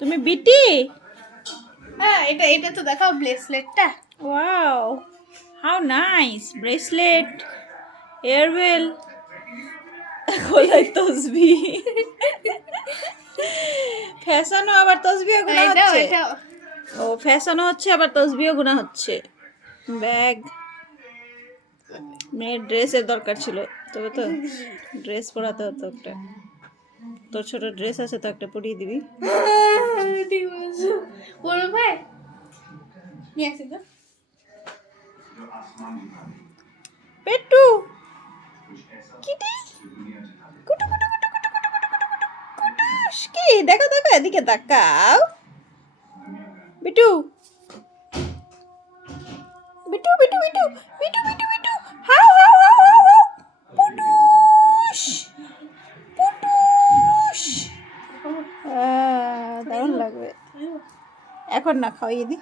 তুমি বিটি? হ্যাঁ, এটা এটা তো দেখাও ব্রেসলেটটা। ওয়াও, হাউ নাইস ব্রেসলেট, এয়ারওয়েল, গলায় তসবি। ফ্যাশনও আবার তসবিও গুণা এটাও হচ্ছে। এটাও ও ফ্যাশনও হচ্ছে আবার তসবিও গুণা হচ্ছে। ব্যাগ, মেয়ের ড্রেসের দরকার ছিল, তবে তো ড্রেস পরাতে হতো একটা। তোর ছোট ড্রেস আছে তো, একটা পরিয়ে দিবি। ঠিক বলেছো। বড় ভাই নিয়ে আসি তো। পেট্টু, কিটি, কুটু কুটু কুটু কুটু কুটু কুটু কুটু কুটু কুটুস। কি দেখো দেখো, এদিকে তাকাও। বিটু, বিটু বিটু বিটু বিটু বিটু বিটু, হাউ হাউ হাউ হাউ হাউ। পুটুস, পুটুস। দারুণ লাগবে। এখন না, খাওয়াইয়ে দি।